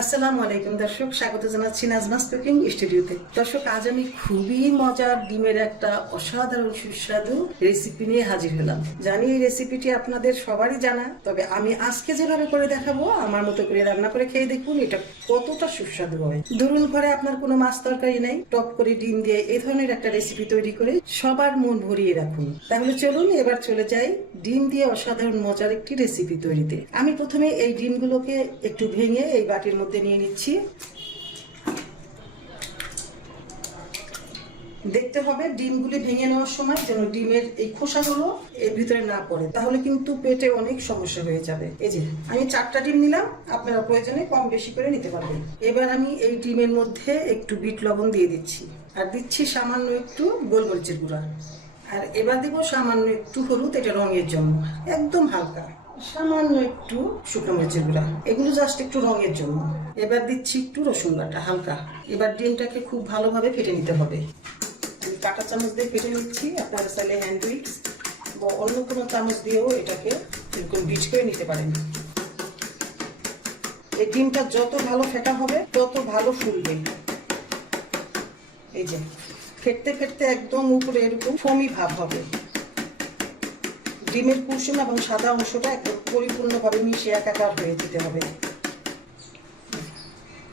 আসসালামু আলাইকুম দর্শক, স্বাগত জানাচ্ছি নাজমাস কুকিং স্টুডিওতে। দর্শক, আজ আমি খুবই মজার ডিমের একটা অসাধারণ সুস্বাদু রেসিপি নিয়ে হাজির হলাম। জানি এই রেসিপিটি আপনাদের সবারই জানা, তবে আমি আজকে যেভাবে করে দেখাবো আমার মতো করে রান্না করে খেয়ে দেখুন এটা কতটা সুস্বাদু হয়। ধরুন ঘরে আপনার কোনো মাছ তরকারি নাই, টক করে ডিম দিয়ে এই ধরনের একটা রেসিপি তৈরি করে সবার মন ভরিয়ে রাখুন। তাহলে চলুন এবার চলে যাই ডিম দিয়ে অসাধারণ মজার একটি রেসিপি তৈরিতে। আমি প্রথমে এই ডিমগুলোকে একটু ভেঙে এই বাটির মধ্যে নিয়ে নিচ্ছি। দেখতে হবে ডিমগুলি ভেঙে নেওয়ার সময় যেন ডিমের এই খোসাগুলো এর ভিতরে না পড়ে, তাহলে কিন্তু পেটে অনেক সমস্যা হয়ে যাবে। এই যে আমি 4টা ডিম নিলাম, আপনারা প্রয়োজনে কম বেশি করে নিতে পারবেন। এবার আমি এই ডিমের মধ্যে একটু বিট লবণ দিয়ে দিচ্ছি, আর দিচ্ছি সামান্য একটু গোলমরিচের গুঁড়া, আর এবার দিব সামান্য একটু হলুদ, এটা রঙের জন্য একদম হালকা, সামান্য একটু শুকনো মরিচের গুঁড়া, এগুলো জাস্ট একটু রঙের জন্য। এবার দিচ্ছি একটু রসুন বাটা হালকা। এবার ডিমটাকে খুব ভালোভাবে ফেটে নিতে হবে। আমি কাঁটা চামচ দিয়ে ফেটে নিচ্ছি, আপনারা চাইলে হ্যান্ড উইক্স বা অন্য কোনো চামচ দিয়েও এটাকে এরকম বিট করে নিতে পারেন। এই ডিমটা যত ভালো ফেটা হবে তত ভালো ফুলবে। এই যে ফেটতে ফেটতে একদম উপরে এরকম ফোমি ভাব হবে। ডিমের কুসুম এবং সাদা অংশটা একদম পরিপূর্ণভাবে মিশে একাকার হয়ে যেতে হবে।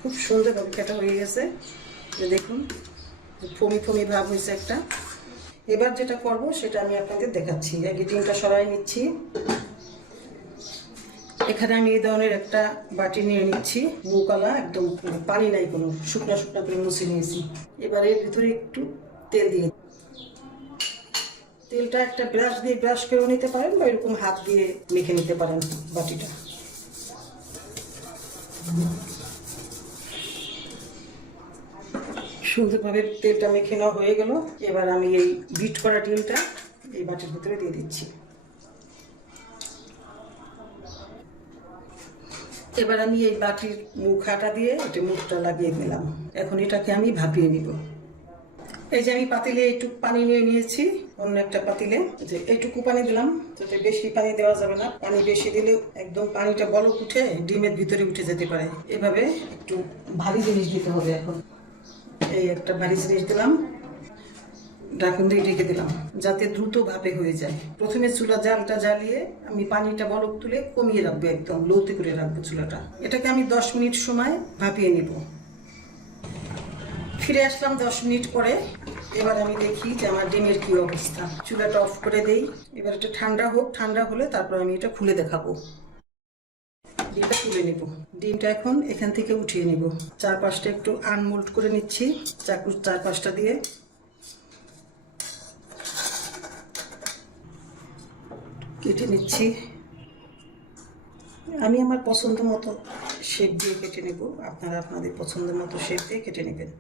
খুব সুন্দরভাবে ফেটা হয়ে গেছে, দেখুন ফমি ফমি ভাব হয়েছে একটা। এবার যেটা করব সেটা আমি আপনাদের দেখাচ্ছি। আগে ডিমটা সরাই নিচ্ছি। এখানে আমি এই ধরনের একটা বাটি নিয়ে নিচ্ছি, মুকালা, একদম পানি নাই, কোনো শুকনা শুকনা করে মুছে নিয়েছি। এবার এর ভিতরে একটু তেল দিয়ে, তেলটা একটা ব্রাশ দিয়ে ব্রাশ করেও নিতে পারেন বা এরকম হাত দিয়ে মেখে নিতে পারেন বাটিটা। সুন্দরভাবে তেলটা মেখে নেওয়া হয়ে গেল। এবার আমি এই বিট করা ডিমটা এই বাটির ভিতরে দিয়ে দিচ্ছি। এবার আমি এই বাটির মুখাটা দিয়ে এটা মুখটা লাগিয়ে দিলাম। এখন এটাকে আমি ভাপিয়ে নিব। এই যে আমি পাতিলে এইটুকু পানি নিয়ে নিয়েছি, অন্য একটা পাতিলে যে এইটুকু পানি দিলাম। যাতে বেশি পানি দেওয়া যাবে না, পানি বেশি দিলে একদম পানিটা বলক উঠে ডিমের ভিতরে উঠে যেতে পারে। এভাবে একটু ভারী জিনিস দিতে হবে। এখন এই একটা ভারী জিনিস দিলাম, ঢাকন দিয়ে ঢেকে দিলাম যাতে দ্রুত ভাপে হয়ে যায়। প্রথমে চুলা জালটা জ্বালিয়ে আমি পানিটা বলক তুলে কমিয়ে রাখবো, একদম লোতে করে রাখবো চুলাটা। এটাকে আমি 10 মিনিট সময় ভাপিয়ে নিব। ফিরে আসলাম 10 মিনিট পরে। এবার আমি দেখি যে আমার ডিমের কি অবস্থা। চুলাটা অফ করে দেই। এবার এটা ঠান্ডা হোক, ঠান্ডা হলে তারপর আমি এটা খুলে দেখাবো। ডিমটা তুলে নিব। ডিমটা এখন এখান থেকে উঠিয়ে নিব। চারপাশটা একটু আনমোল্ড করে নিচ্ছি চাকুর চারপাশটা দিয়ে। কেটে নিচ্ছি। আমি আমার পছন্দ মতো শেপ দিয়ে কেটে নেব, আপনারা আপনাদের পছন্দ মতো শেপ দিয়ে কেটে নেবেন।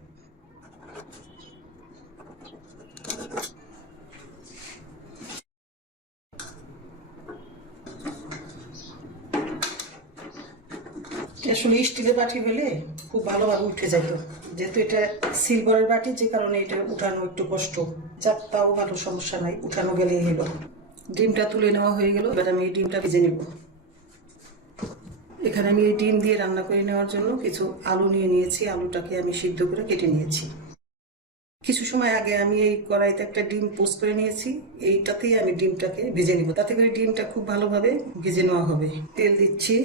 আসলে স্টিলের বাটি হলে খুব ভালোভাবে উঠে যেত, যেহেতু এটা সিলভারের বাটি, যে কারণে এটা উঠানো একটু কষ্ট। যাক, তাও ভালো, সমস্যা নাই, উঠানো গেলেই হলো। ডিমটা তুলে নেওয়া হয়ে গেল। এবার আমি এই ডিমটা ভেজে নেব। এখানে আমি এই ডিম দিয়ে রান্না করে নেওয়ার জন্য কিছু আলু নিয়ে নিয়েছি। আলুটাকে আমি সিদ্ধ করে কেটে নিয়েছি। কিছু সময় আগে আমি এই কড়াইতে একটা ডিম পোস্ট করে নিয়েছি, এইটাতেই আমি ডিমটাকে ভেজে নিব। তাতে করে ডিমটা খুব ভালোভাবে ভেজে নেওয়া হবে। তেল দিচ্ছি।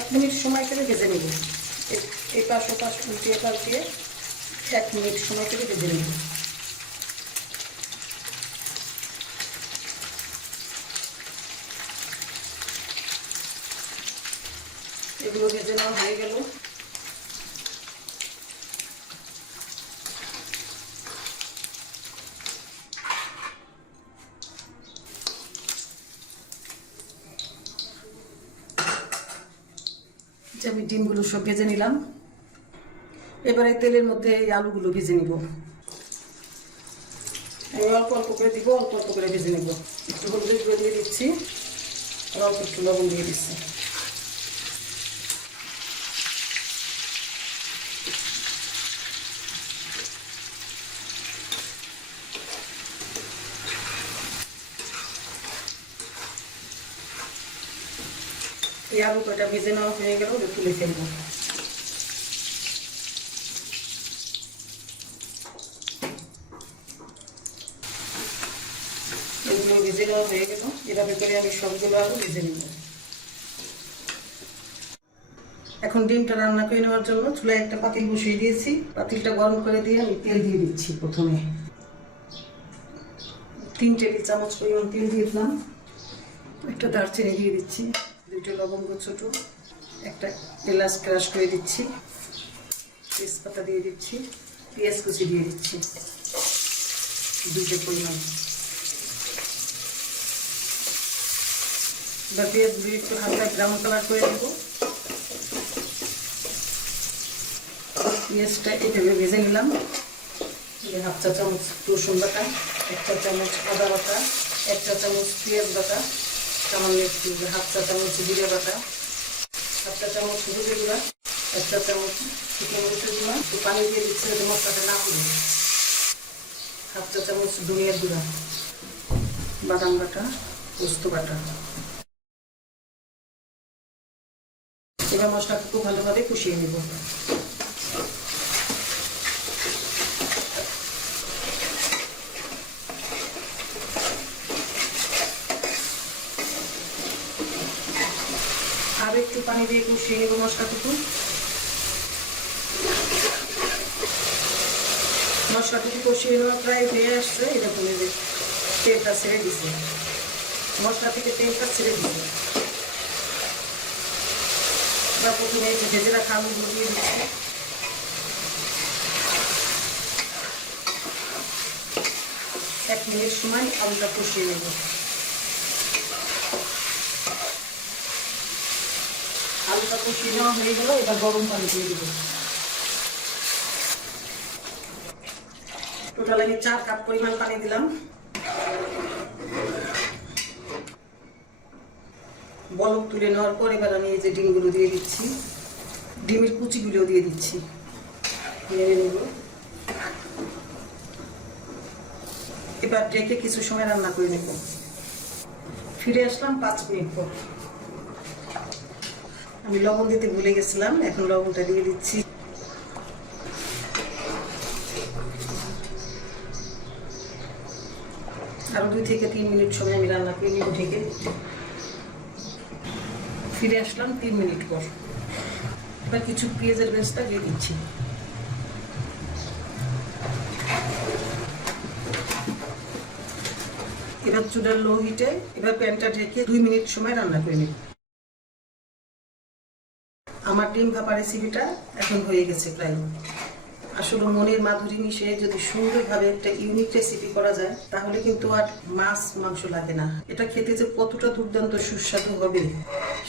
এক মিনিট সময় করে ভেজে নেব। এই পাশ ও পাশ উল্টিয়ে পাল্টিয়ে 1 মিনিট সময় করে ভেজে নেব। এগুলো ভেজে নেওয়া হয়ে গেল। যে আমি ডিমগুলো সব ভেজে নিলাম। এবারে তেলের মধ্যে এই আলুগুলো ভেজে নিব। আমি অল্প অল্প করে দিব, অল্প অল্প করে ভেজে নেব। একটু হলুদের গুঁড়ো দিয়ে দিচ্ছি, আর অল্প একটু লবণ দিয়ে দিচ্ছি। আলু কয়টা ভেজে নেওয়া হয়ে গেল, তুলে ফেলবো। এগুলো ভেজে নেওয়া হয়ে গেল। এভাবে করে আমি সবগুলো আলু ভেজে নেব। এখন ডিমটা রান্না করে নেওয়ার জন্য চুলায় একটা পাতিল বসিয়ে দিয়েছি। পাতিলটা গরম করে দিয়ে আমি তেল দিয়ে দিচ্ছি। প্রথমে 3 টেবিল চামচ পরিমাণ তেল দিয়ে দিলাম। একটা দারচিনি দিয়ে দিচ্ছি, 2টা লবঙ্গ ছোট, একটা এলাচ ক্রাশ করে দিচ্ছি, তেজপাতা দিয়ে দিচ্ছি, পেঁয়াজ কুচি দিয়ে দিচ্ছি 2টা পরিমাণ। এবার পেঁয়াজগুলো একটু হালকা ব্রাউন কালার করে দেব। পেঁয়াজটা এইভাবে ভেজে নিলাম। 1/2 চা চামচ রসুন বাটা, 1 চা চামচ আদা বাটা, 1 চা চামচ পেঁয়াজ বাটা, সামান্য একটু 1/2 চা চামচ জিরে বাটা, 1/2 চা চামচ হলুদের গুঁড়া, 1 চা চামচ শুকনো মরিচের গুঁড়া, একটু পানি দিয়ে দিচ্ছি যাতে মশলাটা না পুড়ে, 1/2 চা চামচ ধনিয়ার গুঁড়া, বাদাম বাটা, পোস্ত বাটা। এবার মশলাটা খুব ভালোভাবে কষিয়ে নেব। আর একটু পানি দিয়ে কষিয়ে নেব মশলাটুকু। মশলাটুকু কষিয়ে নেওয়া প্রায় হয়ে আসছে। এরকম তেলটা ছেড়ে দিছে, মশলা থেকে তেলটা ছেড়ে দিছে। এবার প্রথমে ভেজে রাখা আলুগুলো দিয়ে দিচ্ছি। এক মিনিট সময় আলুটা কষিয়ে নেব। আলুটা কষিয়ে নেওয়া হয়ে গেল। এবার গরম পানি দিয়ে দেবো। টোটাল আমি 4 কাপ পরিমাণ পানি দিলাম। বলক তুলে নেওয়ার পর এবার আমি এই যে ডিমগুলো দিয়ে দিচ্ছি, ডিমের কুচিগুলো দিয়ে দিচ্ছি, নেড়ে নেব। এবার ঢেকে কিছু সময় রান্না করে নেব। ফিরে আসলাম 5 মিনিট পর। আমি লবণ দিতে ভুলে গেছিলাম, এখন লবণটা দিয়ে দিচ্ছি। আরো 2 থেকে 3 মিনিট সময় আমি রান্না করে নেব ঢেকে। ফিরে আসলাম 3 মিনিট পর। এবার কিছু পেঁয়াজের বেরেস্তা দিয়ে দিচ্ছি। এবার চুলার লো হিটে এবার প্যানটা ঢেকে 2 মিনিট সময় রান্না করে নেব। আমার ডিম ভাপা রেসিপিটা এখন হয়ে গেছে প্রায়। আসলে মনের মাধুরী মিশিয়ে যদি সুন্দরভাবে একটা ইউনিক রেসিপি করা যায় তাহলে কিন্তু আর মাছ মাংস লাগে না। এটা খেতে যে কতটা দুর্দান্ত সুস্বাদু হবে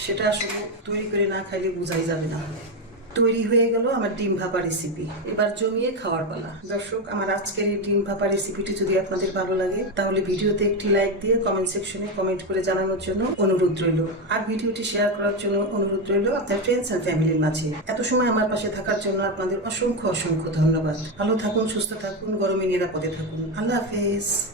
সেটা আসলে তৈরি করে না খাইলে বোঝাই যাবে না। তৈরি হয়ে গেল আমার ডিম ভাপা রেসিপি। এবার জমিয়ে খাওয়ার পালা। দর্শক, আমার আজকের এই ডিম ভাপা রেসিপিটি যদি আপনাদের ভালো লাগে তাহলে ভিডিওতে একটি লাইক দিয়ে কমেন্ট সেকশনে কমেন্ট করে জানানোর জন্য অনুরোধ রইল। আর ভিডিওটি শেয়ার করার জন্য অনুরোধ রইল আপনার ফ্রেন্ডস এন্ড ফ্যামিলির মাঝে। এত সময় আমার পাশে থাকার জন্য আপনাদের অসংখ্য অসংখ্য ধন্যবাদ। ভালো থাকুন, সুস্থ থাকুন, গরমে নিরাপদে থাকুন। আল্লাহ হাফেজ।